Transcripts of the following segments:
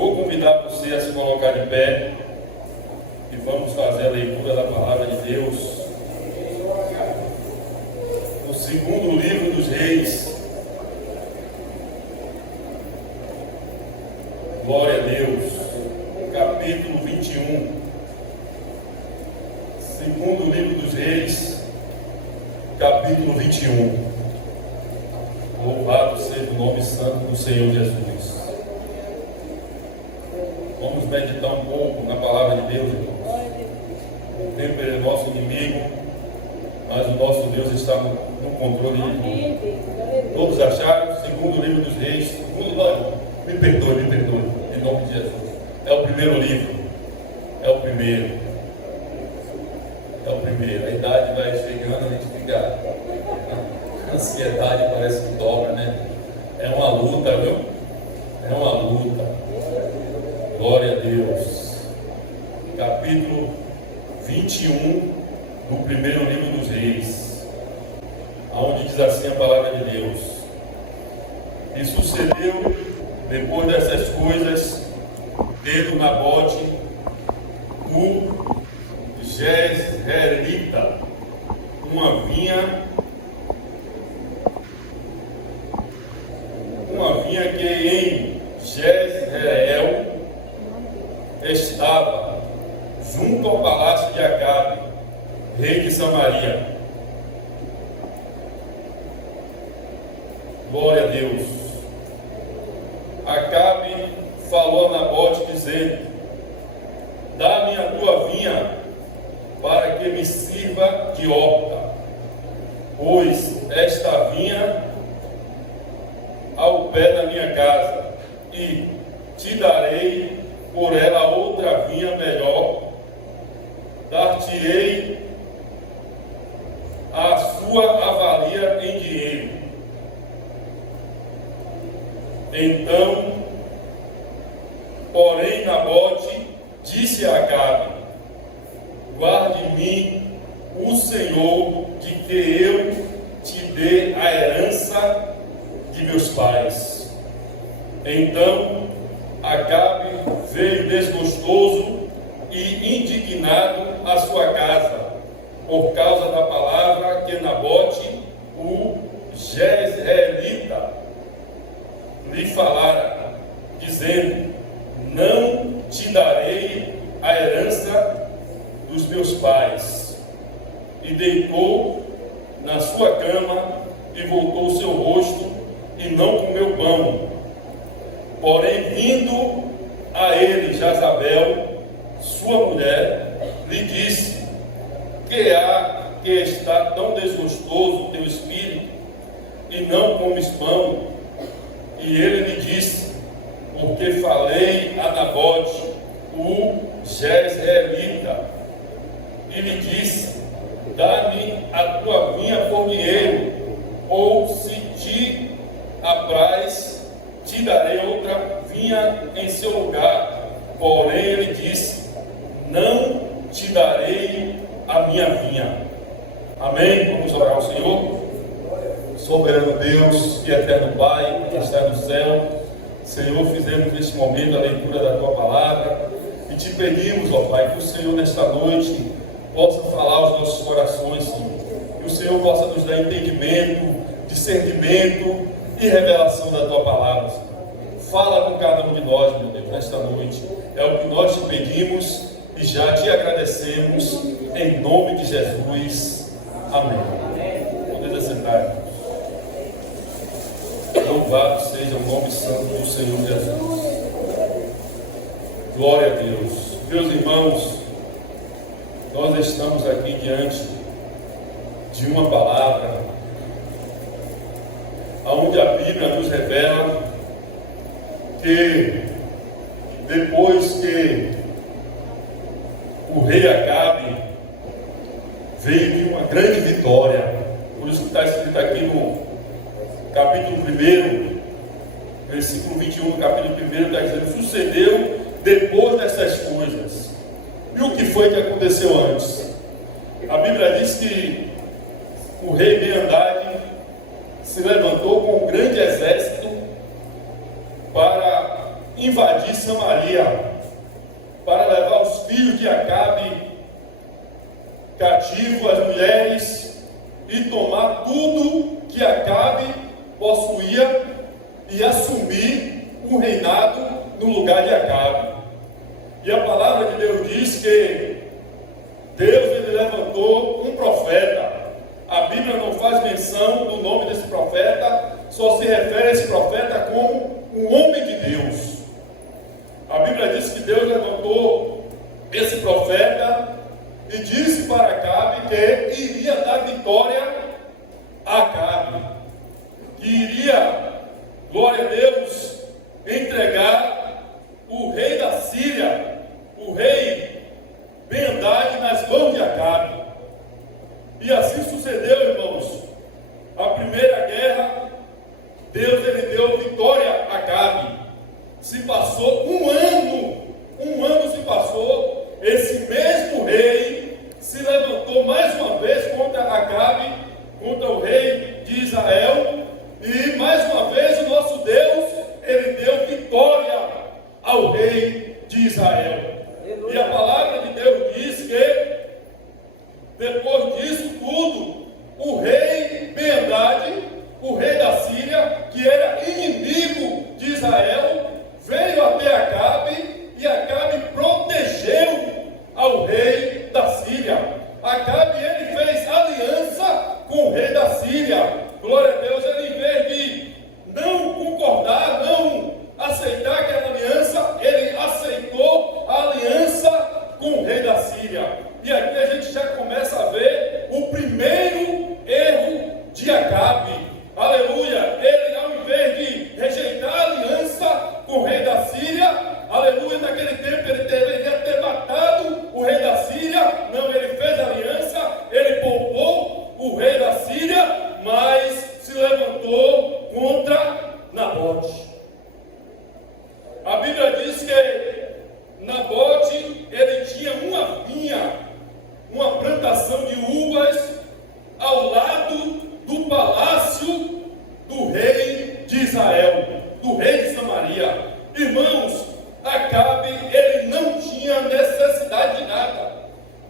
vou convidar você a se colocar de pé e vamos fazer a leitura da palavra de Deus no segundo livro dos Reis. Glória a Deus. Capítulo 21. Segundo livro dos Reis, capítulo 21. Louvado seja o nome santo do Senhor Jesus. Vamos meditar um pouco na palavra de Deus, irmãos. O tempo é nosso inimigo, mas o nosso Deus está no controle de tudo. Todos acharam? Segundo livro dos Reis, me perdoe, em nome de Jesus. É o primeiro livro. É o primeiro. A idade vai chegando, a gente fica. A ansiedade parece que dobra, né? É uma luta, viu? É uma luta. Glória a Deus. Capítulo 21 do primeiro livro dos Reis, onde diz assim a palavra de Deus: E sucedeu, depois dessas coisas, tendo Nabote, o Jezreelita, uma vinha que em Jezreel estava junto ao palácio de Acabe, rei de Samaria. Glória a Deus. Acabe falou a Nabote, dizendo: Dá-me a tua vinha, para que me sirva de horta, pois esta vinha ao pé da minha casa, e te darei por ela outra vinha melhor, dar-te-ei a sua avalia em dinheiro. Então, porém, Nabote disse a Acabe: Guarde em mim o Senhor, de que eu te dê a herança de meus pais. Então Acabe veio desgostoso e indignado à sua casa, por causa da palavra que Nabote, o Jezreelita, lhe falara, dizendo: Não te darei a herança dos meus pais. E deitou na sua cama e voltou o seu rosto e não comeu pão. Porém, vindo a ele Jezabel, sua mulher, lhe disse: Que há que está tão desgostoso o teu espírito e não comes pão? E ele lhe disse: Porque falei a Nabote, o Jezreelita, e lhe disse: Dá-me a tua vinha por dinheiro, ou se te apraz, te darei outra vinha em seu lugar. Porém ele disse: Não te darei a minha vinha. Amém? Vamos orar ao Senhor. Soberano Deus e eterno Pai, que está no céu, Senhor, fizemos neste momento a leitura da Tua palavra e te pedimos, ó Pai, que o Senhor nesta noite possa falar aos nossos corações, Senhor. Que o Senhor possa nos dar entendimento, discernimento e revelação da Tua palavra, Senhor. Fala com cada um de nós, meu Deus, nesta noite. É o que nós te pedimos e já te agradecemos, em nome de Jesus. Amém. Podemos assentar, irmãos. Louvado seja o nome santo do Senhor Jesus. Glória a Deus. Meus irmãos, nós estamos aqui diante de uma palavra onde a Bíblia nos revela que depois que o rei Acabe veio de uma grande vitória, por isso que está escrito aqui no capítulo 1, versículo 21 do capítulo 1, está dizendo: Sucedeu depois dessas coisas. E o que foi que aconteceu antes? A Bíblia diz que o rei Ben-Hadad se levantou com um grande exército para invadir Samaria. Samaria para levar os filhos de Acabe cativo, as mulheres, e tomar tudo que Acabe possuía e assumir o reinado no lugar de Acabe. E a palavra de Deus diz que Deus ele levantou um profeta. A Bíblia não faz menção do nome desse profeta, só se refere a esse profeta como um homem de Deus. A Bíblia diz que Deus levantou esse profeta e disse para Acabe que iria dar vitória a Acabe, que iria, glória a Deus, entregar o rei da Síria, o rei Ben-Hadad, nas mãos de Acabe. E assim sucedeu, irmãos. A primeira guerra, Deus ele deu vitória a Acabe. Se passou um ano se passou, esse mesmo rei se levantou mais uma vez contra Acabe, contra o rei de Israel, e mais uma vez o nosso Deus, ele deu vitória ao rei de Israel. E a palavra de Deus diz que, depois disso tudo, o rei Ben-Hadad, o rei da Síria, que era inimigo de Israel, veio até Acabe, e Acabe protegeu ao rei da Síria. Acabe, ele fez aliança com o rei da Síria. Glória a Deus, ele, em vez de não concordar, não aceitar aquela aliança, ele aceitou a aliança com o rei da Síria. E aqui a gente já começa a ver o primeiro erro de Acabe. Aleluia! Ele, ao invés de rejeitar a aliança com o rei da Síria, aleluia, naquele tempo ele deveria ter matado o rei da Síria. Não, ele fez aliança, ele poupou o rei da Síria, mas se levantou contra Nabote. A Bíblia diz que Nabote, ele tinha uma vinha, uma plantação de uvas ao lado do palácio do rei de Israel, do rei de Samaria. Irmãos, Acabe, ele não tinha necessidade de nada,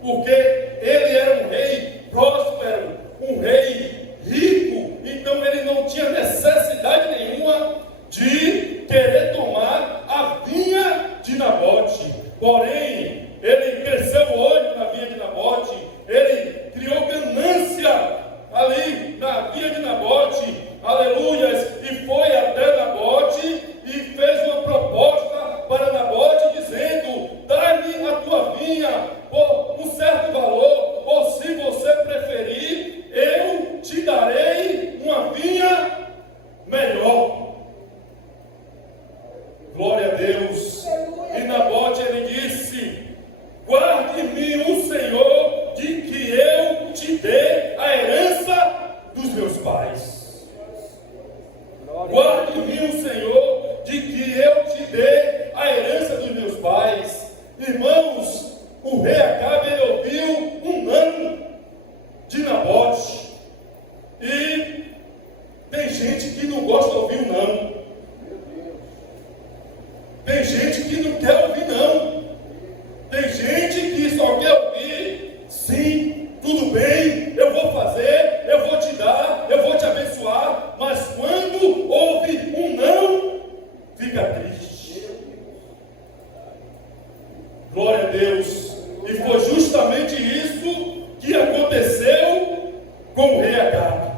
porque ele era um rei próspero, um rei rico, então ele não tinha necessidade nenhuma de querer tomar a vinha de Nabote. Porém, ele cresceu o olho na vinha de Nabote, ele criou ganância ali na vinha de Nabote, aleluias, e foi até Nabote e fez uma proposta para Nabote, dizendo: dá-me a tua vinha por um certo valor, ou se você preferir, eu te darei uma vinha melhor. Glória a Deus. E Nabote, ele disse: guarde-me o Senhor de que eu te dê a herança dos meus pais. Guarde-me o Senhor de que eu te dê a herança dos meus pais. Irmãos, o rei Acabe, ele ouviu um não de Nabote. E tem gente que não gosta de ouvir um não. Tem gente que não quer ouvir não. Tem gente que só quer ouvir sim, tudo bem, eu vou fazer, eu vou te dar, eu vou te abençoar. Mas quando ouve um não, fica triste. Glória a Deus. E foi justamente isso que aconteceu com o rei Acabe.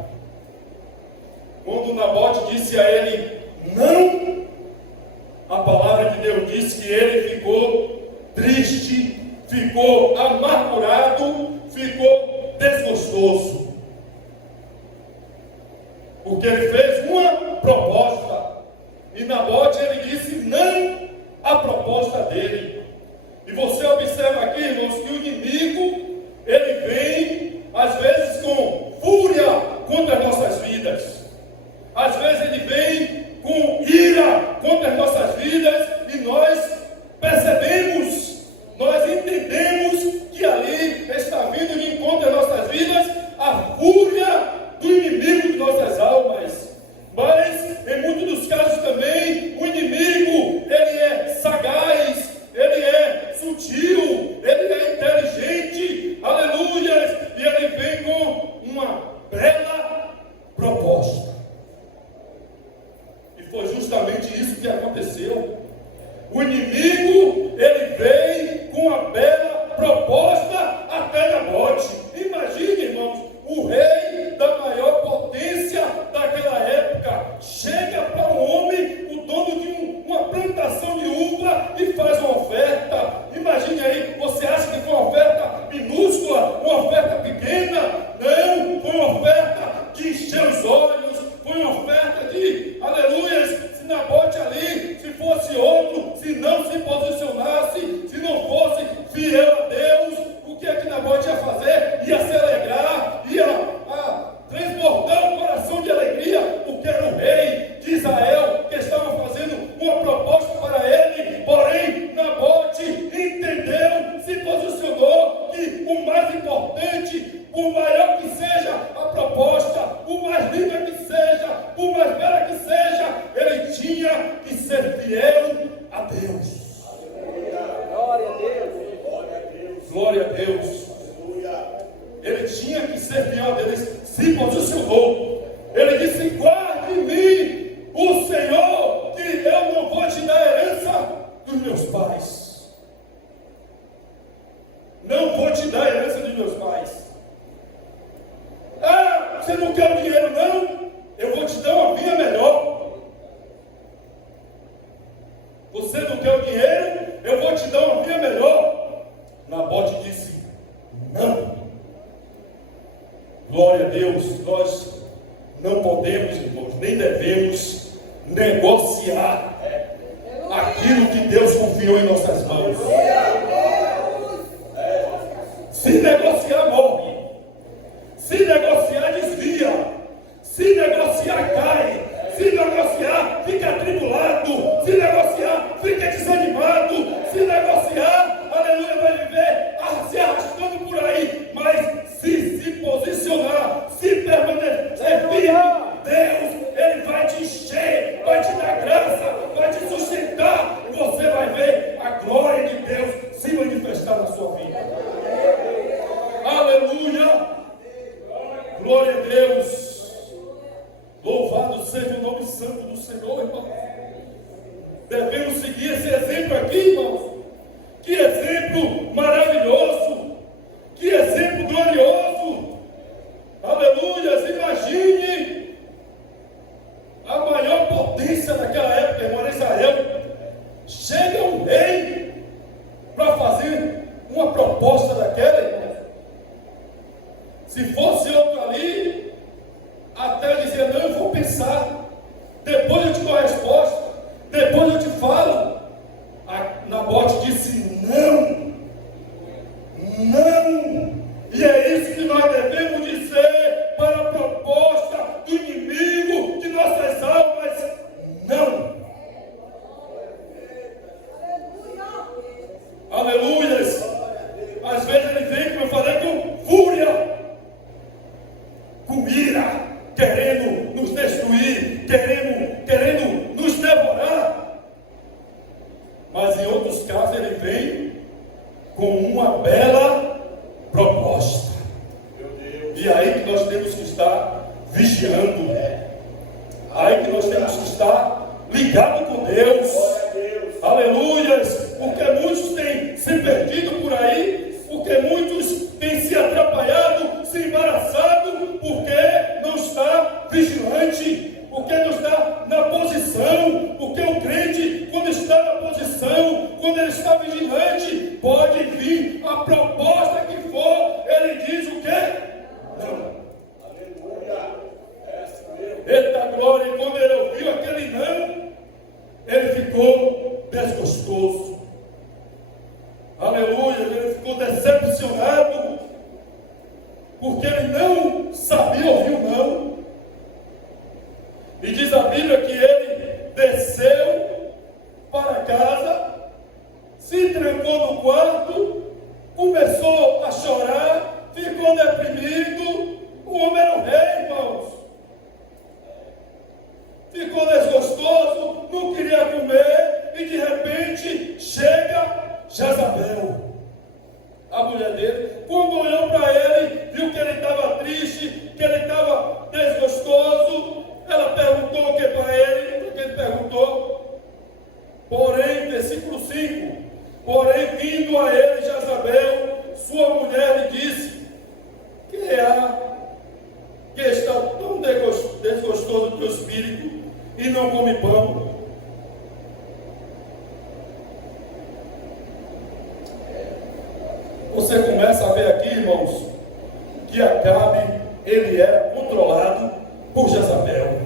Quando Nabote disse a ele não, a palavra de Deus diz que ele ficou triste, ficou amargurado, ficou desgostoso, porque ele fez uma proposta e Nabote, ele disse não à proposta dele. E você observa aqui, irmãos, que o inimigo, ele vem às vezes com fúria contra as nossas vidas, às vezes ele vem com ira contra as nossas vidas, e nós percebemos, nós entendemos que ali está vindo de encontro às nossas vidas a fúria do inimigo de nossas almas. Mas em muitos dos casos também o inimigo, ele é sagaz, Deus. Glória a Deus. Glória a Deus. Ele tinha que ser fiel, ele se posicionou. Ele disse: guarde em mim o Senhor, que eu não vou te dar a herança dos meus pais. Não vou te dar a herança dos meus pais. Ah, você não quer o dinheiro não? Eu vou te dar uma vida melhor. Você não quer o dinheiro? Eu vou te dar uma vida melhor. Nabote disse: não. Glória a Deus. Nós não podemos, irmãos, nem devemos negociar aquilo que Deus confiou em nossas mãos. Se negociar, morre. Se negociar, desvia. Se negociar, cai. Se negociar, fica atribulado. Se negociar, fica desanimado. Se negociar, aleluia, vai viver se arrastando por aí. Mas se posicionar, se permanecer firme, Deus, Ele vai te encher, vai te dar graça, vai te sustentar. E você vai ver a glória de Deus se manifestar na sua vida. Aleluia. Glória a Deus. Louvado seja o nome santo do Senhor, irmão. Devemos seguir esse exemplo aqui, irmãos. Que exemplo maravilhoso. Que exemplo glorioso. Aleluia. Imagine a maior potência daquela época, irmão, Israel. Chega um rei para fazer uma proposta daquela, irmão. Se fosse outro ali, até dizer: não, eu vou pensar, depois eu te dou a resposta, depois eu te falo. Nabote disse: não, não. E é isso que nós devemos dizer para a proposta do inimigo de nossas almas: não. Aleluias. Às vezes ele vem, como eu falei, com fúria, com ira, querendo nos destruir, querendo nos devorar. Mas em outros casos ele vem com uma bela proposta. E aí que nós temos que estar vigiando. Aí que nós temos que estar ligados com Deus. Aleluias. Porque muitos têm se perdido por aí, porque muitos têm se atrapalhado, se embaraçado, porque não está vigilante, porque não está na posição. Porque o crente, quando está na posição, quando ele está vigilante, pode vir a proposta que for, ele diz o quê? Não. Eita glória. E quando ele ouviu aquele não, ele ficou desgostoso. Aleluia. Ele ficou decepcionado, porque ele não sabia ouvir o não. E diz a Bíblia que ele desceu para casa, se trancou no quarto, começou a chorar, ficou deprimido. O homem era o rei, irmãos. Ficou desgostoso, não queria comer, e de repente chega Jezabel, a mulher dele. Quando olhou para ele, viu que ele estava triste, que ele estava desgostoso. Ela perguntou o que para ele? O que ele perguntou? Porém, versículo 5: porém, vindo a ele Jezabel, sua mulher, lhe disse: que há que está tão desgostoso do teu espírito e não come pão? Você começa a ver aqui, irmãos, que Acabe, ele era controlado por Jezabel.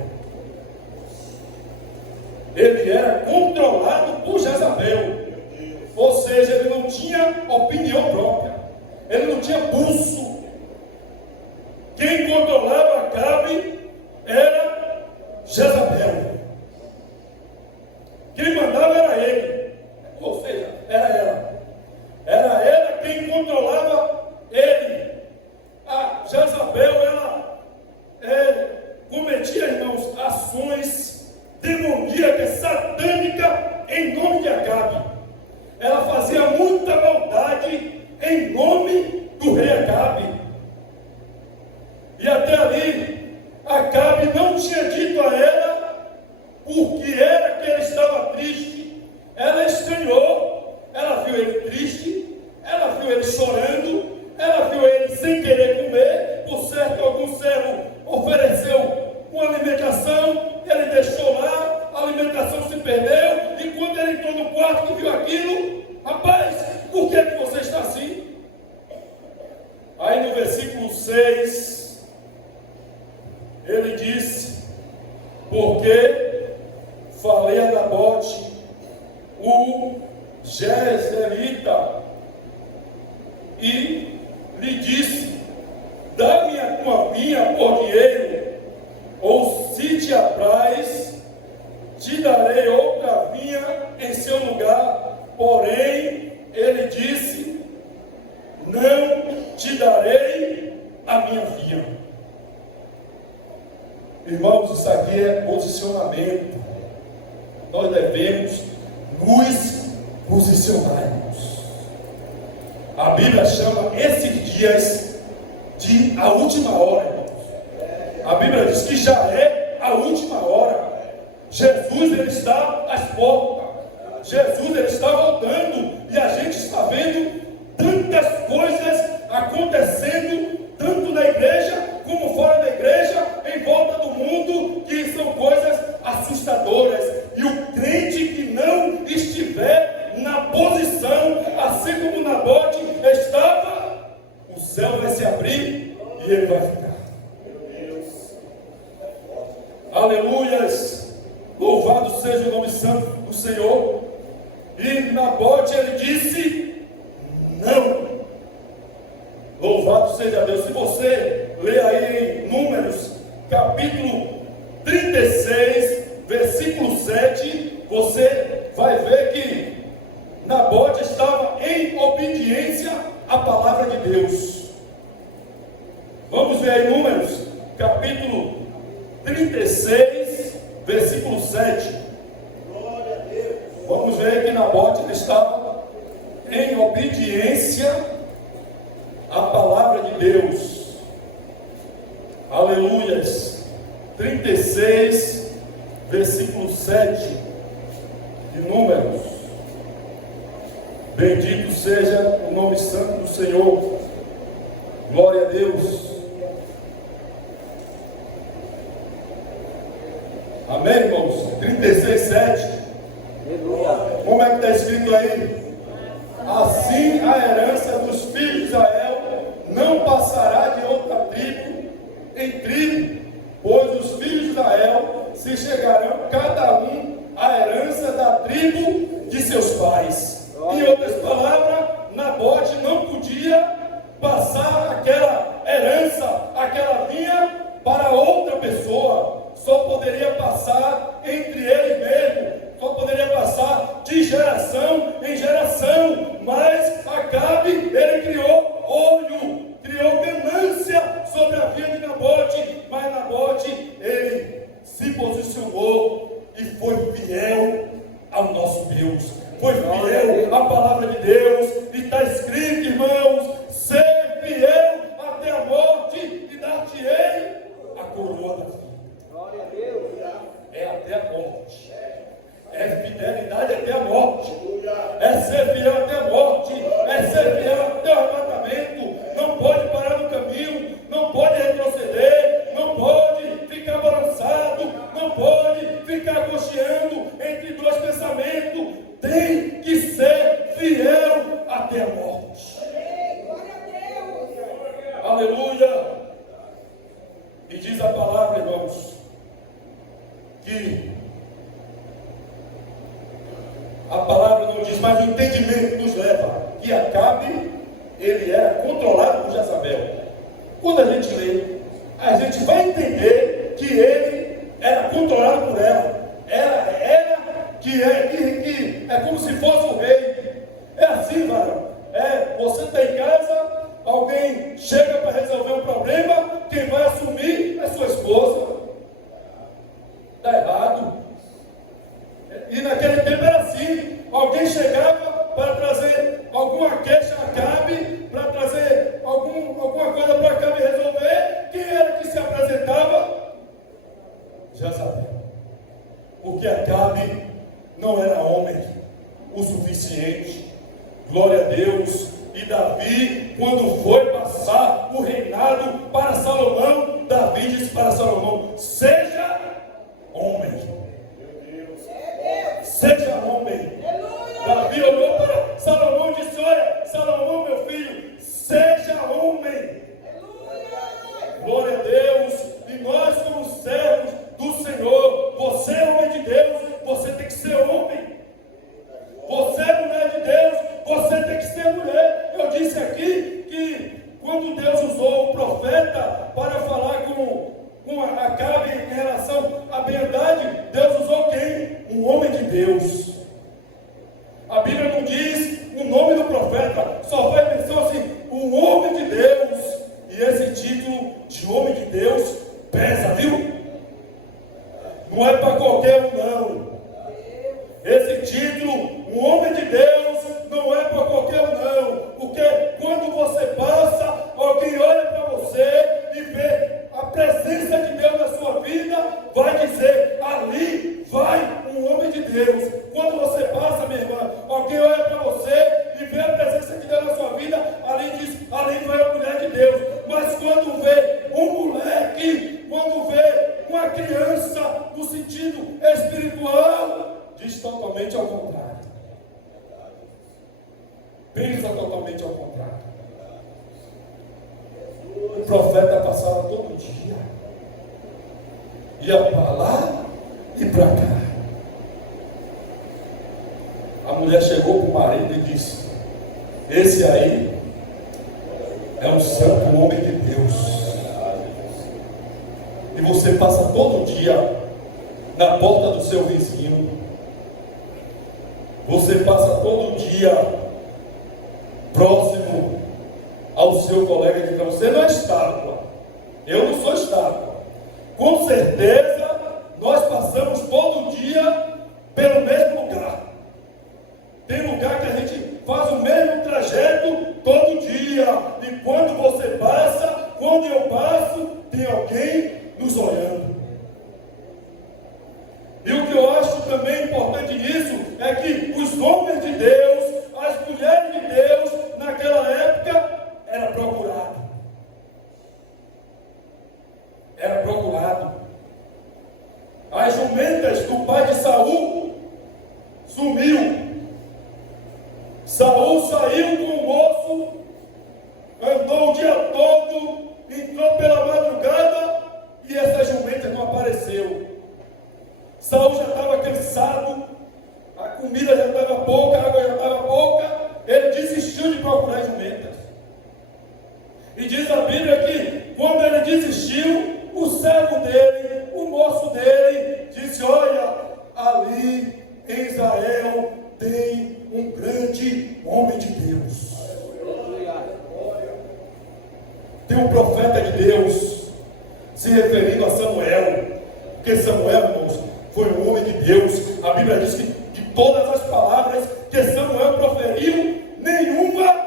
Ele era controlado por Jezabel. Ou seja, ele não tinha opinião própria. Ele não tinha pulso. Quem controlava Acabe era Jezabel. Quem mandava era ele. Ou seja, era ela. Era ela quem controlava ele. A Jezabel, ela cometia, irmãos, ações demoníacas, satânicas, em nome de Acabe. em nome do rei Acabe. E até ali, Acabe não tinha dito a ela por que era que ele estava triste. Ela estranhou, ela viu ele triste, ela viu ele chorando, ela viu ele sem querer comer. Por certo, algum servo ofereceu uma alimentação, ele deixou lá, a alimentação se perdeu, e quando ele entrou no quarto e viu aquilo, rapaz, por que você está assim? Aí no versículo 6, ele disse: porque falei a Nabote, o Jezreelita, e lhe disse: dá-me uma vinha por dinheiro, ou se te apraz, te darei outra vinha em seu lugar. Porém, ele disse: não te darei a minha vinha. Irmãos, isso aqui é posicionamento. Nós devemos nos posicionarmos. A Bíblia chama esses dias de a última hora, irmãos. A Bíblia diz que já é a última hora. Jesus, ele está às portas. Jesus, ele está voltando. E a gente está vendo tantas coisas acontecendo, tanto na igreja como fora da igreja, em volta do mundo, que são coisas assustadoras. E o crente que não estiver na posição, assim como Nabote estava, o céu vai se abrir e ele vai ficar. Aleluias! Louvado seja o nome santo do Senhor. E Nabote, ele disse: não. Louvado seja Deus. Se você ler aí em Números, capítulo 36, versículo 7, você vai ver que Nabote estava em obediência à palavra de Deus. Vamos ver aí Números, capítulo 36, versículo 7. Vamos ver que Nabote estava em obediência à palavra de Deus. Aleluias. 36, versículo 7 de Números. Bendito seja o nome santo do Senhor. Glória a Deus. Amém, irmãos? 36, 7. Como é que está escrito aí? Assim a herança dos filhos de Israel não passará de outra tribo em tribo, pois os filhos de Israel se chegarão cada um à herança da tribo de seus pais. Em outras palavras, Nabote não podia passar aquela herança, aquela vinha para outra pessoa. Só poderia passar entre eles mesmo, só poderia passar de geração em geração. Mas Acabe, ele criou olho, criou ganância sobre a vida de Nabote. Mas Nabote, ele se posicionou e foi fiel ao nosso Deus, foi fiel à palavra de Deus. E está escrito, irmãos: ser fiel até a morte e dar-te-ei a coroa da vida. Glória a Deus. É até a morte. É fidelidade até a morte. É ser fiel até a morte. É ser fiel até o arrebatamento. Não pode parar no caminho. Não pode retroceder. Não pode ficar balançado. Não pode ficar cocheando entre dois pensamentos. Tem que ser fiel até a morte. Aleluia. E diz a palavra, irmãos, que a palavra não diz, mas o entendimento nos leva que Acabe, ele era controlado por Jezabel. Quando a gente lê, a gente vai entender que ele era controlado por ela. Ela que é como se fosse o rei. É assim, varão. Você está em casa, alguém chega para resolver um problema, quem vai assumir é sua esposa. Está errado. E naquele tempo era assim. Alguém chegava para trazer alguma queixa a Acabe, suficiente. Glória a Deus. E Davi, quando foi passar o reinado para Salomão, Davi disse para Salomão: seja homem. Seja homem. Davi olhou para Salomão e disse: olha, Salomão, meu filho, seja homem. Glória a Deus. E nós, como servos do Senhor, você é homem de Deus, você tem que ser homem. Você é mulher de Deus, você tem que ser mulher. Eu disse aqui que quando Deus usou o profeta para falar com Acabe em relação à piedade, Deus usou quem? Um homem de Deus. A Bíblia não diz o nome do profeta, só faz menção assim, um homem de Deus. E esse título de homem de Deus pesa, viu? Não é para qualquer um, não. Esse título, um homem de Deus, não é para qualquer um, não. Porque quando você passa, alguém olha para você e vê a presença de Deus na sua vida, vai dizer: ali vai um homem de Deus. Quando você passa, minha irmã, alguém olha para você e vê a presença de Deus na sua vida, ali diz: ali vai a mulher de Deus. Mas quando vê um moleque, quando vê uma criança no sentido espiritual, diz totalmente ao contrário. Pensa totalmente ao contrário. O profeta passava todo dia, ia para lá e para cá. A mulher chegou para o marido e disse: esse aí é um santo homem de Deus. E você passa todo dia na porta do seu vizinho. Você passa todo dia próximo ao seu colega de trabalho. Você não é estátua. Eu não sou estátua. Com certeza, nós passamos todo dia pelo mesmo lugar. Tem lugar que a gente faz o mesmo trajeto todo dia. E quando você passa, quando eu passo, tem alguém nos olhando. E o que eu acho também importante nisso é que os homens de Deus, as mulheres de Deus, naquela época, era procurado. Era procurado. As jumentas do pai de Saul sumiu. Saul saiu com o moço, andou o dia todo, entrou pela madrugada e essa jumenta não apareceu. Saul já estava cansado, a comida já estava pouca, a água já estava pouca, ele desistiu de procurar jumentas. E diz a Bíblia que quando ele desistiu, o servo dele, o moço dele, disse: olha, ali em Israel tem um grande homem de Deus. Tem um profeta de Deus, se referindo a Samuel, porque Samuel, irmãos, foi um homem de Deus. A Bíblia diz que de todas as palavras que Samuel proferiu, nenhuma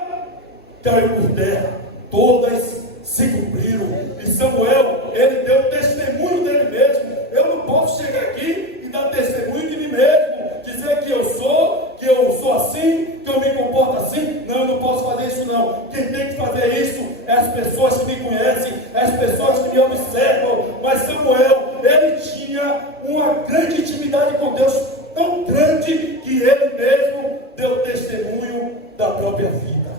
caiu por terra, todas se cumpriram. E Samuel, ele deu testemunho dele mesmo. Eu não posso chegar aqui e dar testemunho de mim mesmo, dizer que eu sou assim, que eu me comporto assim. Não, eu não posso fazer isso não. Quem tem que fazer isso é as pessoas que me conhecem, é as pessoas que me observam. Mas Samuel, ele tinha uma grande intimidade com Deus, tão grande que ele mesmo deu testemunho da própria vida.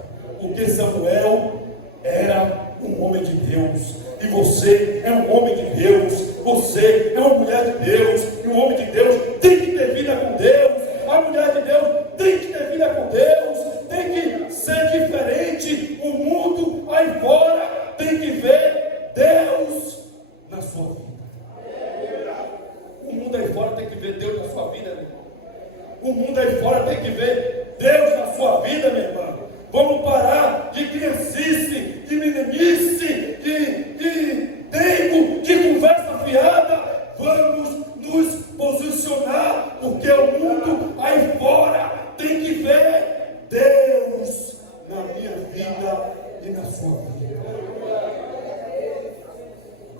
Porque Samuel era um homem de Deus. E você é um homem de Deus. Você é uma mulher de Deus. E um homem de Deus tem que ter vida com Deus. A mulher de Deus tem que ter vida com Deus. Tem que ser diferente. O mundo aí fora tem que ver Deus na sua vida. O mundo aí fora tem que ver Deus na sua vida, meu irmão. O mundo aí fora tem que ver Deus na sua vida, meu irmão. Vamos parar de criancice, de meninice, de tempo, de conversa fiada. Vamos nos posicionar, porque o mundo aí fora tem que ver Deus na minha vida e na sua vida.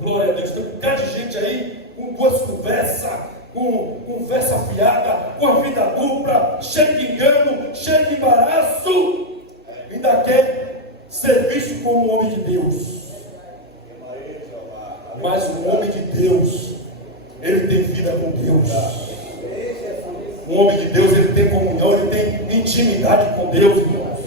Glória a Deus. Tem um bocado de gente aí com duas conversas, com conversa fiada, com a vida dupla, cheio de engano, cheio cheio de embaraço, ainda quer ser visto como um homem de Deus. Mas o homem de Deus, ele tem vida com Deus. O homem de Deus, ele tem comunhão, ele tem intimidade com Deus, irmãos.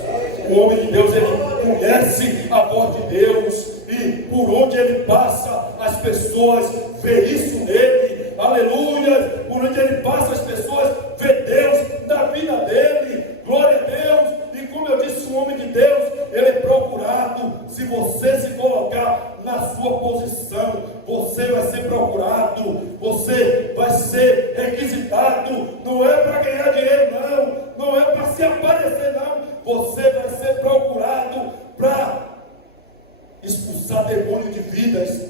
O homem de Deus, ele conhece a voz de Deus, e por onde ele passa, as pessoas veem isso nele. Aleluia! Por onde ele passa, as pessoas veem Deus na vida dele. Glória a Deus! E como eu disse, o homem de Deus, ele é procurado. Se você se colocar na sua posição, você vai ser procurado, você vai ser requisitado. Não é para ganhar dinheiro, não é para se aparecer, não. Você vai ser procurado para expulsar demônio de vidas,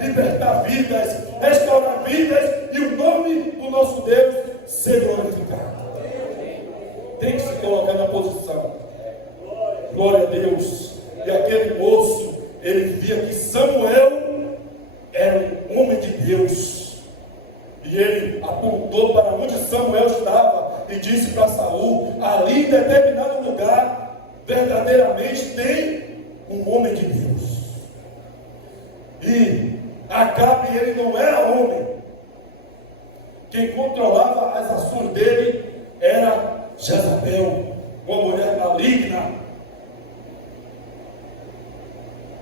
libertar vidas, restaurar vidas, e o nome do nosso Deus ser glorificado. Tem que se colocar na posição. Glória a Deus. E aquele moço, ele via que Samuel era um homem de Deus, e ele apontou para onde Samuel estava e disse para Saul: ali em determinado lugar verdadeiramente tem um homem de Deus. E Acabe, ele não era homem. Quem controlava as ações dele era Jezabel, uma mulher maligna.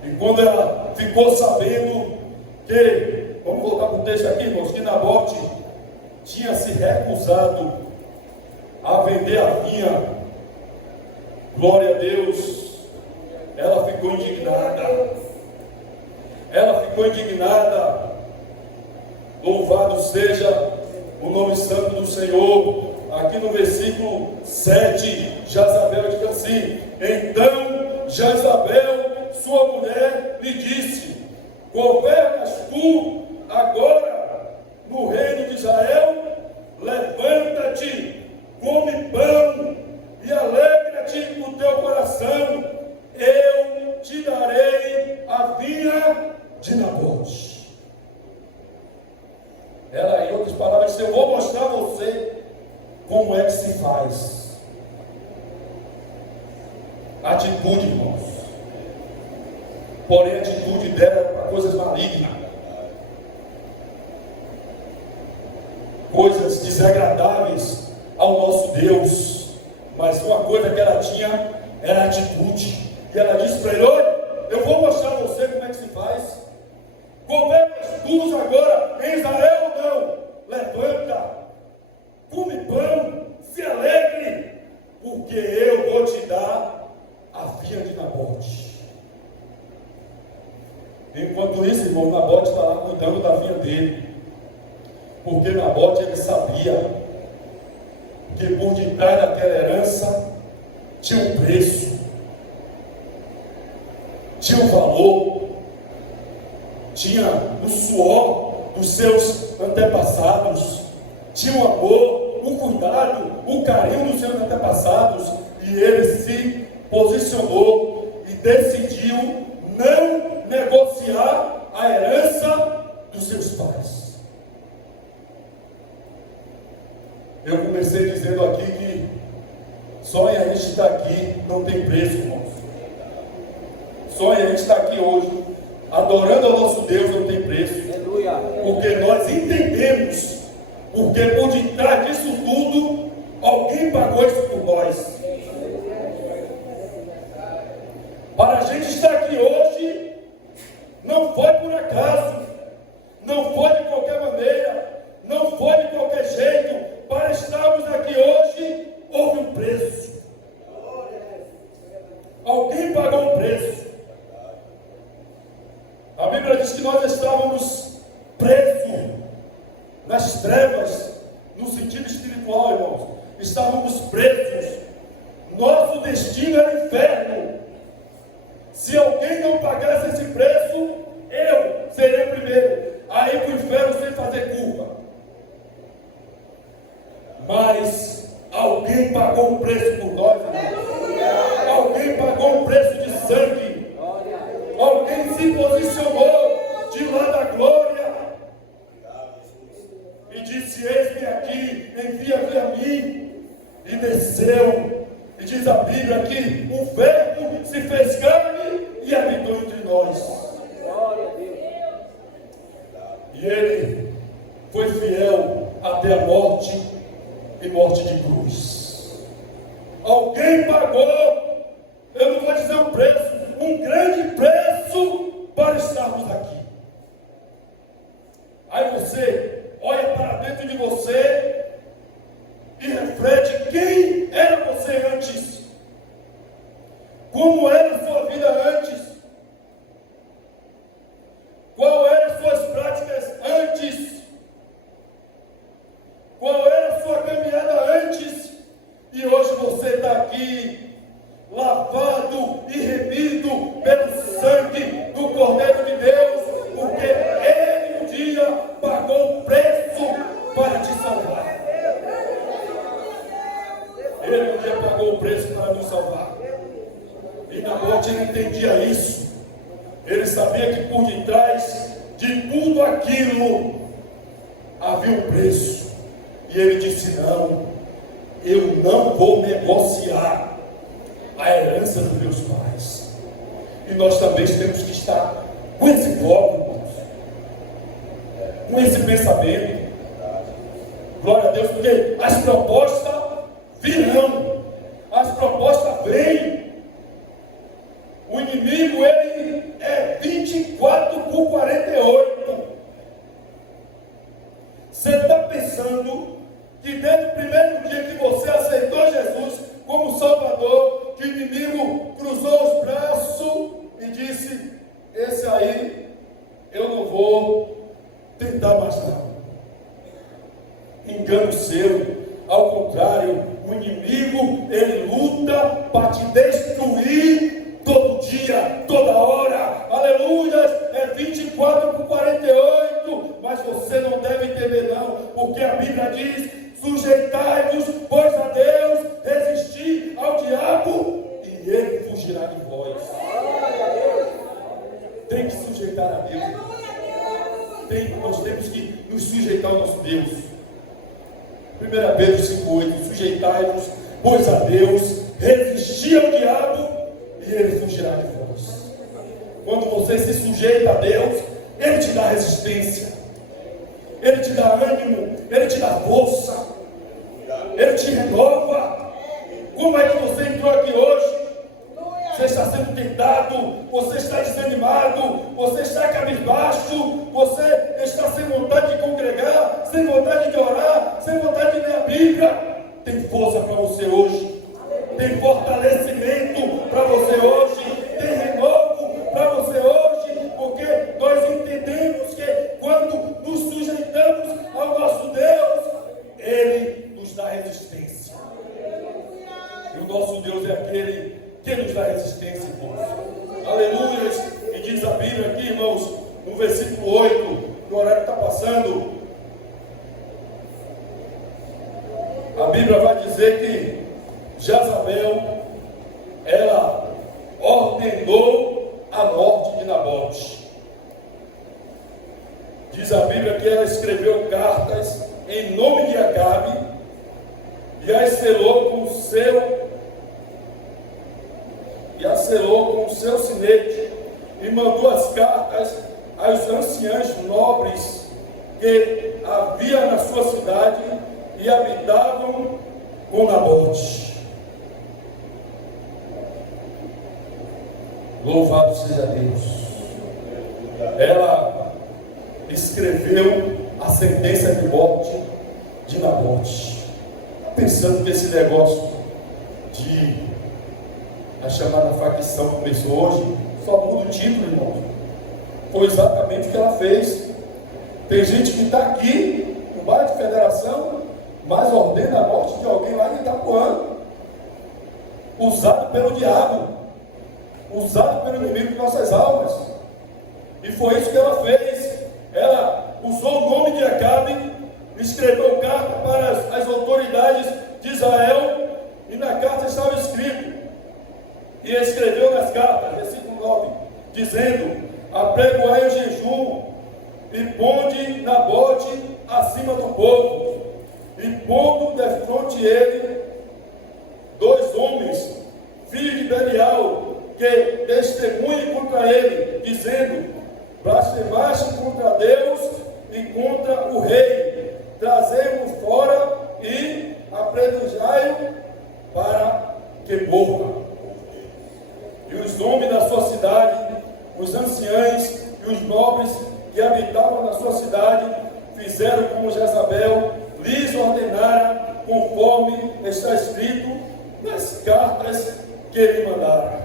E quando ela ficou sabendo que, vamos voltar para o texto aqui, irmãos, que Nabote tinha se recusado a vender a vinha, glória a Deus, ela ficou indignada. Ela ficou indignada. Louvado seja o nome santo do Senhor. Aqui no versículo 7, Jezabel diz assim: então Jezabel, sua mulher, lhe disse: governas tu agora no reino de Israel? Levanta-te, come pão e alegra-te o teu coração. Eu te darei a vinha de Nabote. Ela, em outras palavras, disse: eu vou mostrar a você como é que se faz. Atitude, irmãos. Porém, a atitude dela era para coisas malignas, coisas desagradáveis ao nosso Deus. Mas uma coisa que ela tinha era atitude. E ela disse para ele: olha, eu vou mostrar a você como é que se faz. Governas tu agora em Israel ou não? Levanta, come pão, se alegre, porque eu vou te dar a vinha de Nabote. Enquanto isso, irmão, Nabote está lá cuidando da vinha dele, porque Nabote, ele sabia que por detrás daquela herança tinha um preço, tinha um valor, tinha o suor dos seus antepassados, tinha o amor, o cuidado, o carinho dos seus antepassados, e ele se posicionou e decidiu não negociar a herança dos seus pais. Eu comecei dizendo aqui que só em a gente estar aqui não tem preço, irmãos. Só em a gente estar aqui hoje adorando ao nosso Deus não tem preço. Porque nós entendemos, porque por detrás disso tudo alguém pagou isso por nós. Para a gente estar aqui hoje não foi por acaso, não foi de qualquer maneira, não foi de qualquer jeito. Para estarmos aqui hoje houve um preço. Alguém pagou um preço. A Bíblia diz que nós estávamos presos nas trevas, no sentido espiritual, irmãos. Estávamos presos. Nosso destino era inferno. Se alguém não pagasse esse preço, eu seria primeiro a ir para o inferno sem fazer curva. Mas alguém pagou um preço por nós. Alguém pagou um preço de sangue. Alguém se posicionou de lá da glória e disse: eis-me aqui, envia-me a mim. E desceu diz a Bíblia que o Verbo se fez carne e habitou entre nós. Glória a Deus. E ele foi fiel até a morte e morte de cruz. Alguém pagou, eu não vou dizer o preço, um grande preço para estarmos aqui. Aí você olha para dentro de você e reflete quem era você antes. Como era a sua vida antes? Qual eram as suas práticas antes? Qual era a sua caminhada antes? E hoje você está aqui, lavado e remido pelo sangue do Cordeiro de Deus, porque Ele um dia pagou o preço para te salvar. Ele um dia pagou o preço para nos salvar. E na morte ele entendia isso. Ele sabia que por detrás de tudo aquilo havia um preço. E ele disse: não, eu não vou negociar a herança dos meus pais. E nós também temos que estar com esse foco, irmãos, com esse pensamento. Glória a Deus, porque as propostas virão, as propostas vêm. O inimigo, ele é 24/48. Você está pensando que desde o primeiro dia que você aceitou Jesus como Salvador, que o inimigo cruzou os braços e disse: esse aí eu não vou tentar mais não. Engano seu. Ao contrário, o inimigo, ele luta para te destruir todo dia, toda hora. Aleluia! É 24/48. Mas você não deve temer não, porque a Bíblia diz: sujeitai-vos, pois a Deus, resistir ao diabo e ele fugirá de vós. Tem que sujeitar a Deus. Nós temos que nos sujeitar ao nosso Deus. 1 Pedro 5,8: sujeitai-vos, pois a Deus, resistir ao diabo e ele fugirá de vós. Quando você se sujeita a Deus, ele te dá resistência, ele te dá ânimo, ele te dá força, ele te renova. Como é que você entrou aqui hoje? Você está sendo tentado, você está desanimado, você está cabisbaixo, você está sem vontade de congregar, sem vontade de orar, sem vontade de ler a Bíblia. Tem força para você hoje, tem fortalecimento para você hoje, tem renovo para você hoje, porque nós entendemos que quando nos sujeitamos ao nosso Deus, Ele nos dá resistência. E o nosso Deus é aquele que nos dá resistência, irmãos. Aleluia! E diz a Bíblia aqui, irmãos, no versículo 8, no horário que está passando, a Bíblia vai dizer que Jezabel, ela ordenou a morte de Nabote. Diz a Bíblia que ela escreveu cartas em nome de Acabe e as selou com o seu sinete e mandou as cartas aos anciãos nobres que havia na sua cidade e habitavam com Nabote. Louvado seja Deus. Ela escreveu a sentença de morte de Nabote. Pensando que esse negócio de a chamada facção começou hoje, só muda o título, irmão. Foi exatamente o que ela fez. Tem gente que está aqui no bairro de Federação, mas ordena a morte de alguém lá em Itapuã, usado pelo diabo, usado pelo inimigo de nossas almas. E foi isso que ela fez. Ela usou o nome de Acabe, escreveu carta para as autoridades de Israel, e na carta estava escrito, e escreveu nas cartas, versículo 9, dizendo: apregoai o jejum e ponde Nabote acima do povo, e pondo defronte ele 2 homens, filhos de Belial, que testemunhem contra ele, dizendo: blasfemaste contra Deus e contra o rei, trazei-o fora e apredujai-o para que morra. E os homens da sua cidade, os anciãos e os nobres que habitavam na sua cidade, fizeram como Jezabel lhes ordenara, conforme está escrito nas cartas que ele mandara.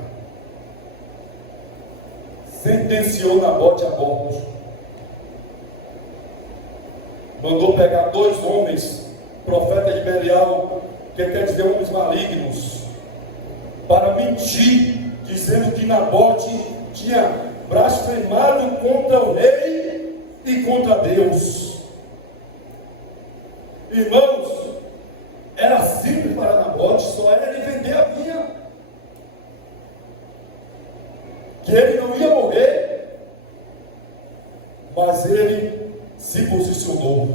Sentenciou Nabote a morte. Mandou pegar 2 homens, profetas de Belial, que quer dizer homens malignos, para mentir, dizendo que Nabote tinha blasfemado contra o rei e contra Deus. Irmãos, era simples para Nabote, só era ele vender a vinha, que ele não ia morrer, mas ele se posicionou.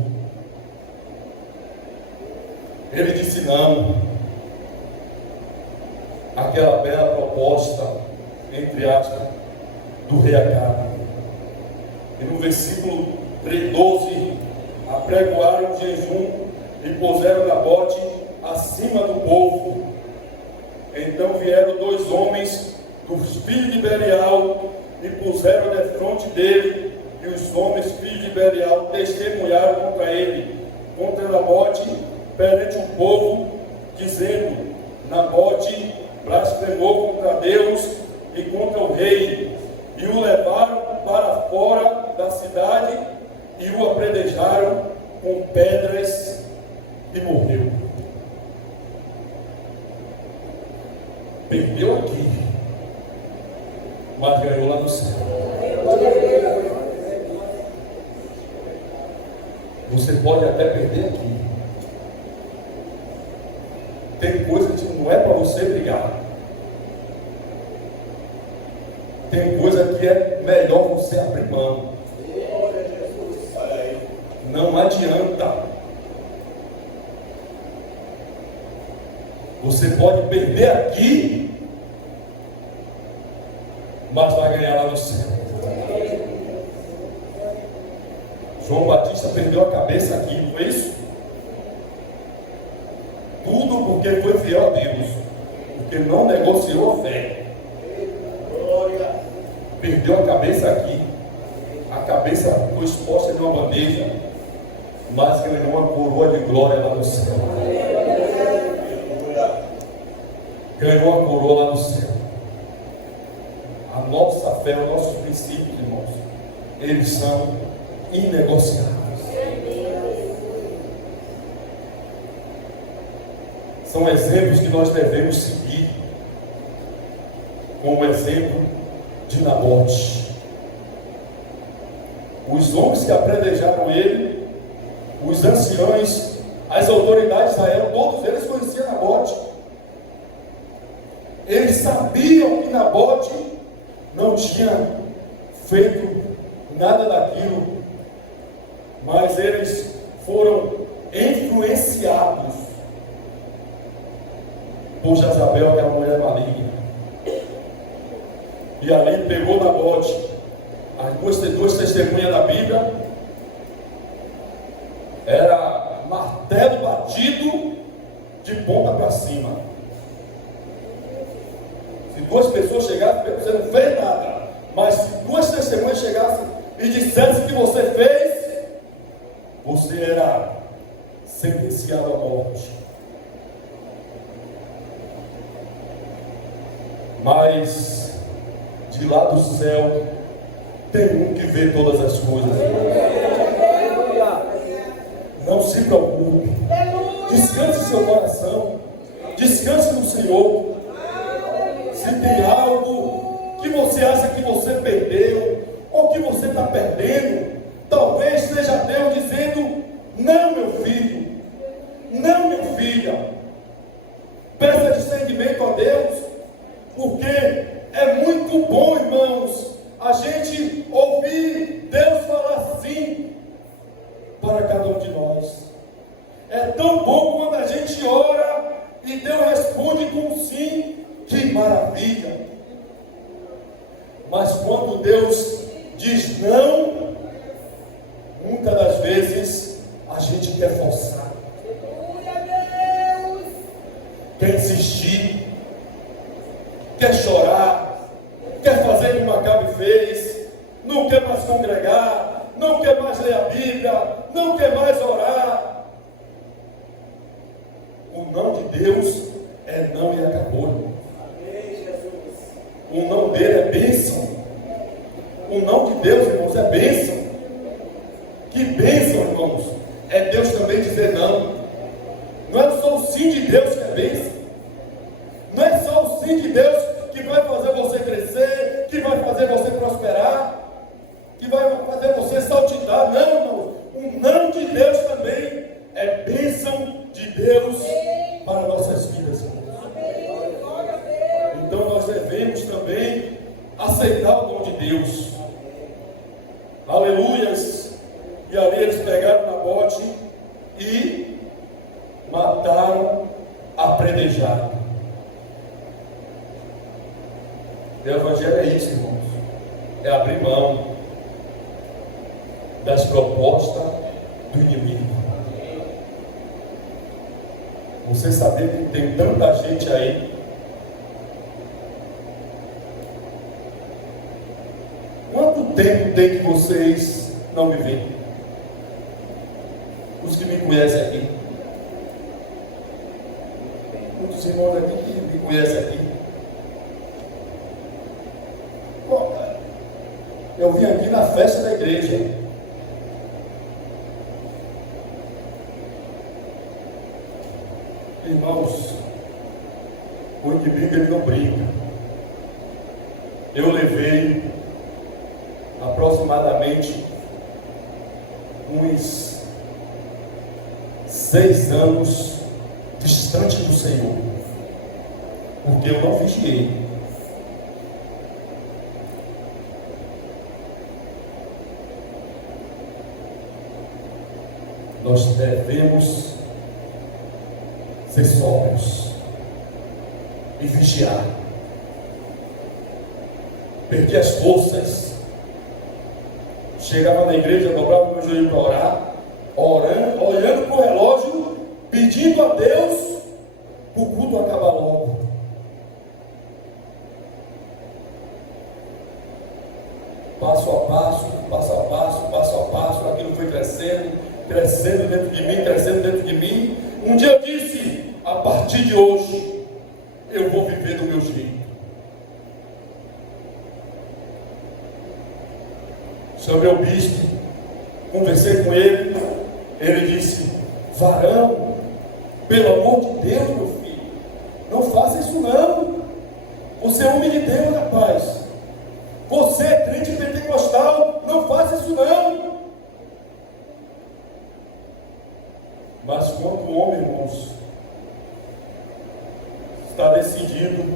Ele disse não. Aquela bela proposta, entre aspas, do rei Acabe. E no versículo 12, apregoaram o jejum e puseram Nabote acima do povo. Então vieram 2 homens dos filhos de Belial e puseram defronte dele, e os homens filhos de Belial testemunharam contra ele, contra Nabote, perante o povo, dizendo: Nabote blasfemou contra Deus e contra o rei, e o levaram para fora da cidade e o apredejaram com pedras e morreu. Perdeu aqui, mas ganhou lá no céu. Você pode até perder aqui. Tem coisa que não é para você brigar. Tem coisa que é melhor você abrir mão. Não adianta. Você pode perder aqui, mas vai ganhar lá no céu. João Batista perdeu a cabeça aqui, não foi isso? Tudo porque foi fiel a Deus, porque não negociou a fé. Perdeu a cabeça aqui, a cabeça foi exposta em uma bandeja, mas ganhou uma coroa de glória lá no céu. Ganhou uma coroa lá no céu. A nossa fé, os nossos princípios, irmãos, eles são inegociáveis. São exemplos que nós devemos seguir, como o exemplo de Nabote. Os homens que apredejaram ele, os anciões, as autoridades de Israel, todos eles conheciam Nabote. Eles sabiam que Nabote não tinha feito nada daquilo, mas eles foram influenciados por Jezabel, aquela mulher maligna. E ali pegou Nabote. As duas testemunhas da Bíblia, era martelo batido de ponta para cima. Se 2 pessoas chegassem, você não fez nada. Mas se 2 testemunhas chegassem e dissessem que você fez, você era sentenciado à morte. Mas de lá do céu tem um que vê todas as coisas. Não se preocupe. Descanse seu coração. Descanse no Senhor. Se tem algo que você acha que você perdeu, ou que você está perdendo, talvez seja Deus dizendo: não, meu filho, não, minha filha. Peça discernimento a Deus, porque é muito bom, irmãos, a gente ouvir Deus falar assim para cada um de nós. É tão bom quando a gente ora e Deus responde Mas quando Deus diz não, muitas das vezes a gente quer forçar, quer insistir, quer chorar, quer fazer como Acabe fez, não quer mais congregar, não quer mais ler a Bíblia, não quer mais orar. O não de Deus é não e acabou. O não dele é bênção. O não de Deus, irmãos, é bênção. Que bênção, irmãos. É Deus também dizer não. Não é só o sim de Deus que é bênção. Não é só o sim de Deus que vai fazer você crescer, que vai fazer você prosperar, que vai fazer você saltitar. Não, irmãos. O não de Deus também é bênção de Deus para nossas vidas, irmãos. Então nós devemos também aceitar o dom de Deus. Aleluias. E ali eles pegaram Nabote e mataram apredejado. O evangelho é isso, irmãos. É abrir mão das propostas do inimigo. Você sabia que tem tanta gente aí. Quanto tempo tem que vocês não me veem? Os que me conhecem aqui. Muitos irmãos aqui que me conhecem aqui. Bom, eu vim aqui na festa da igreja. Irmãos, o inimigo ele não brinca. Eu levei aproximadamente uns 6 anos distante do Senhor, porque eu não vigiei. Nós devemos ser sóbrios e vigiar. Perdi as forças. Chegava na igreja, dobrava o meu joelho para orar, orando, olhando para o relógio, pedindo a Deus o culto acabar logo. Passo a passo, passo a passo, passo a passo, aquilo foi crescendo, crescendo dentro de mim, crescendo dentro de mim. Um dia eu disse, a partir de hoje, eu vou viver do meu jeito. Chamei o bispo, conversei com ele, ele disse, varão, pelo amor de Deus, meu filho, não faça isso não. Você é homem de Deus, rapaz. Você é crente pentecostal, não faça isso não. Mas quando o homem, irmãos, está decidido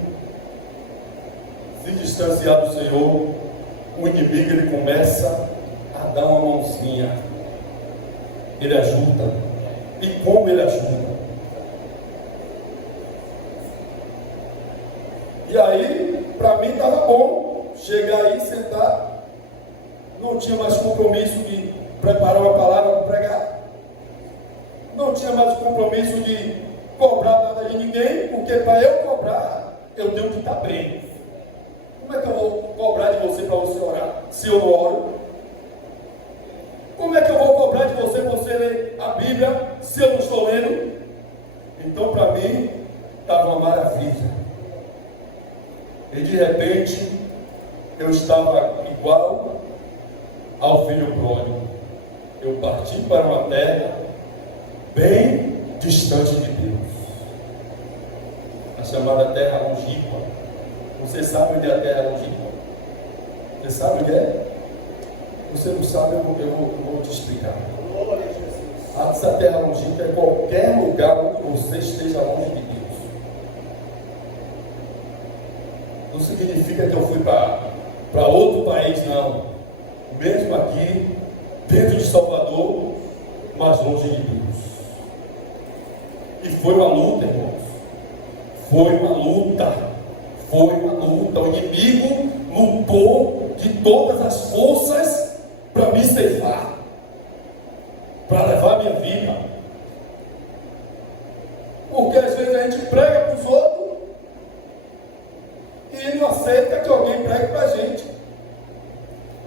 se distanciar do Senhor, o inimigo ele começa a dar uma mãozinha. Ele ajuda. E como ele ajuda? E aí, para mim estava bom chegar aí, sentar. Não tinha mais compromisso de preparar uma palavra para pregar. Não tinha mais compromisso de cobrar nada de ninguém, porque para eu cobrar, eu tenho que estar bem. Como é que eu vou cobrar de você para você orar, se eu não oro? Como é que eu vou cobrar de você para você ler a Bíblia, se eu não estou lendo? Então, para mim, estava uma maravilha. E de repente, eu estava igual ao filho pródigo. Eu parti para uma terra bem distante de Deus, a chamada terra longínqua. Você sabe onde é a terra longínqua? Você sabe onde é? Você não sabe, eu vou te explicar. Essa terra longínqua é qualquer lugar onde você esteja longe de Deus. Não significa que eu fui para outro país, não. Mesmo aqui, dentro de Salvador, mas longe de Deus. E foi uma luta, irmãos. Foi uma luta. Foi uma luta. O inimigo lutou de todas as forças para me ceifar, para levar a minha vida. Porque às vezes a gente prega para os outros e não aceita que alguém pregue para a gente.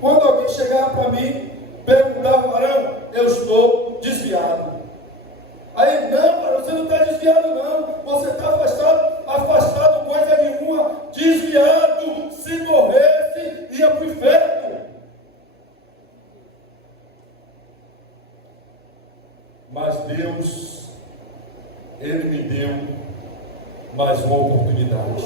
Quando alguém chegava para mim, perguntava: varão, eu estou desviado. Aí, não, varão, você não está desviado não, você está afastado coisa nenhuma, desviado, se morresse, ia para o inferno. Mas Deus, Ele me deu mais uma oportunidade.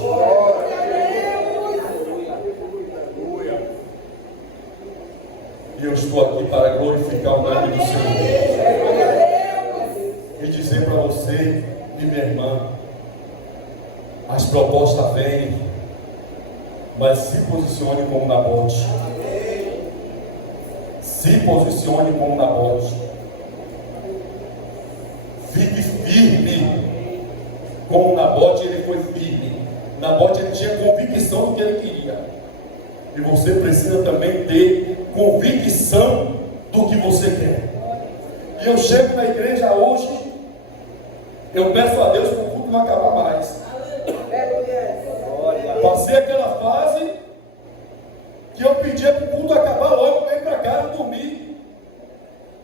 E eu estou aqui para glorificar o nome do Senhor. E dizer para você e minha irmã: as propostas vêm, mas se posicione como Nabote. Se posicione como Nabote. Fique firme. Como Nabote, ele foi firme. Nabote, ele tinha convicção do que ele queria. E você precisa também ter convicção do que você quer. E eu chego na igreja hoje, eu peço a Deus para o culto não acabar mais. Passei aquela fase que eu pedia para o culto acabar logo, para ir para casa dormir.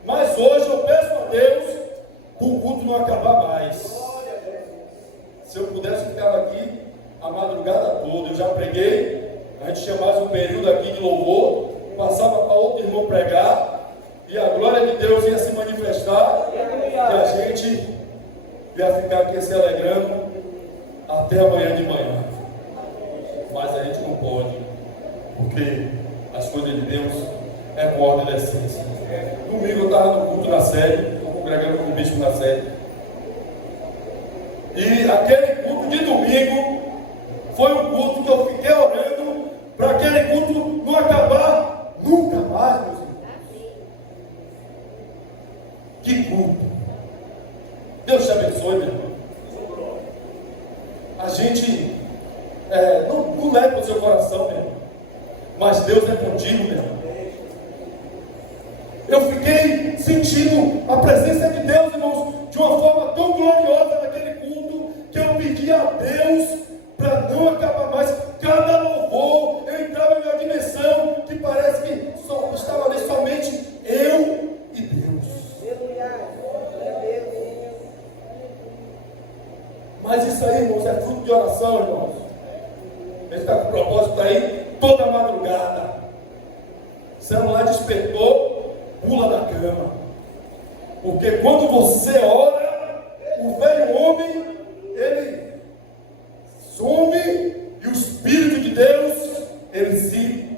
Mas hoje eu peço a Deus para o culto não acabar mais. Se eu pudesse ficar aqui a madrugada toda, eu já preguei. A gente tinha mais um período aqui de louvor, passava para outro irmão pregar, e a glória de Deus ia se manifestar, e a gente ia ficar aqui se alegrando até amanhã de manhã. Mas a gente não pode, porque as coisas de Deus é com ordem da essência. Domingo eu estava no culto na sede, estou congregando com o bispo na sede, e aquele culto de domingo foi um culto que eu fiquei orando para aquele culto não acabar nunca mais, meus irmãos. Que culto! Deus te abençoe, meu irmão. A gente não leva para o seu coração, meu irmão, mas Deus é contigo, meu irmão. Eu fiquei sentindo a presença de Deus, irmãos, de uma forma tão gloriosa naquele culto, que eu pedi a Deus para não acabar mais. Cada louvor, eu entrava em uma dimensão que parece que só estava ali somente eu e Deus. Mas isso aí, irmãos, é fruto de oração, irmãos. Ele está com propósito aí toda madrugada. O celular despertou, pula da cama. Porque quando você ora, o velho homem, ele some e o Espírito de Deus, ele se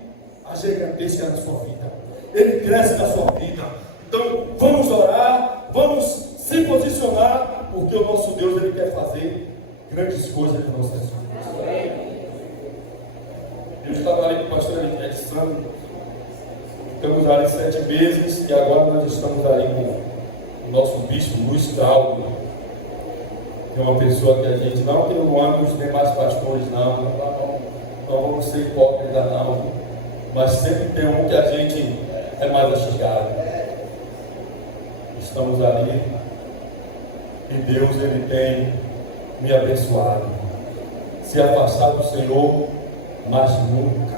agigantesca na sua vida. Ele cresce na sua vida. Então, vamos orar, vamos se posicionar, porque o nosso Deus, ele quer fazer grandes coisas nas nossas vidas. Eu estava ali com o pastor Edson, ficamos ali 7 meses, e agora nós estamos ali com o nosso bispo Luiz Cláudio, que é uma pessoa que a gente não tem um ano dos demais pastores, não vamos ser hipócritas, não, mas sempre tem um que a gente é mais achegado. Estamos ali, e Deus, ele tem me abençoado. Se afastar do Senhor, mas nunca,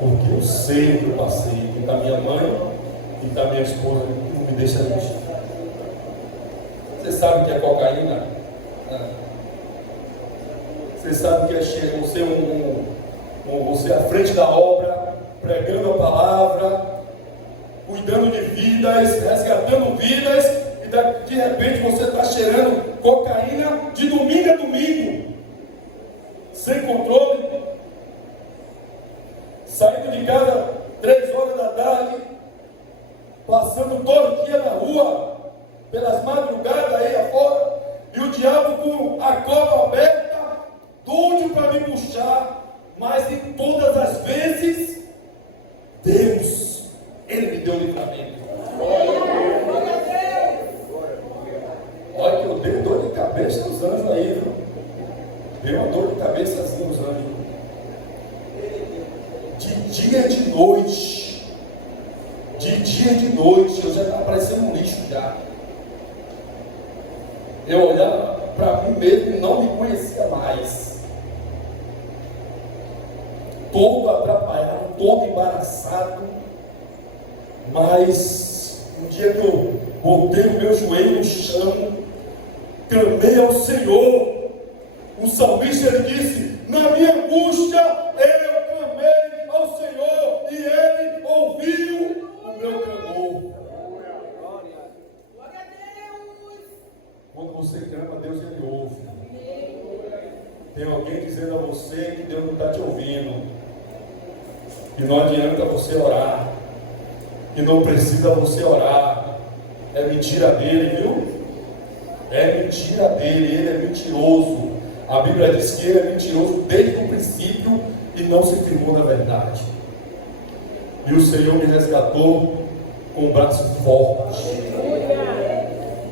porque eu sei o que eu passei, e da minha mãe e da minha esposa, não me deixa mentir. Você sabe o que é cocaína? Você sabe o que é você à frente da obra, pregando a palavra, cuidando de vidas, resgatando vidas, e de repente você está cheirando cocaína de domingo a domingo, sem controle, saindo de casa 3 horas da tarde, passando todo dia na rua, pelas madrugadas aí afora, e o diabo com a cova aberta, doido para me puxar, mas em todas as vezes, Deus, ele me deu livramento. Olha que eu dei dor de cabeça nos anos aí, viu? Deu uma dor de cabeça assim, dia e de noite. De dia e de noite, eu já estava parecendo um lixo já. Eu olhava para mim mesmo e não me conhecia mais. Todo atrapalhado, todo embaraçado. Mas um dia que eu botei o meu joelho no chão, clamei ao Senhor. O salmista ele disse: na minha angústia eu clamei ao Senhor e Ele ouviu o meu clamor. Glória a Deus. Quando você clama, Deus ele ouve. Tem alguém dizendo a você que Deus não está te ouvindo, que não adianta você orar, que não precisa você orar. É mentira dele, viu? É mentira dele, ele é mentiroso. A Bíblia diz que ele é mentiroso desde o princípio e não se firmou na verdade. E o Senhor me resgatou com o braço forte.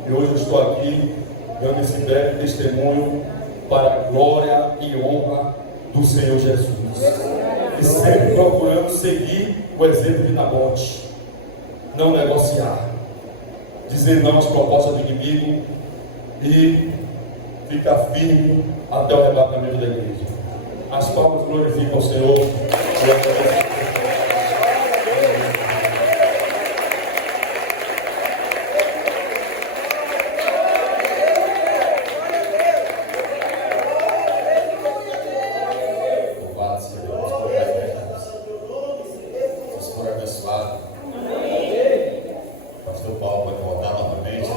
E hoje eu estou aqui dando esse breve testemunho para a glória e honra do Senhor Jesus. E sempre procurando seguir o exemplo de Nabote. Não negociar. Dizer não às propostas do inimigo e ficar firme até o arrebatamento da igreja. As palmas glorificam o Senhor. Louvado seja Deus por vocês foram abençoados. Pastor Paulo pode voltar novamente.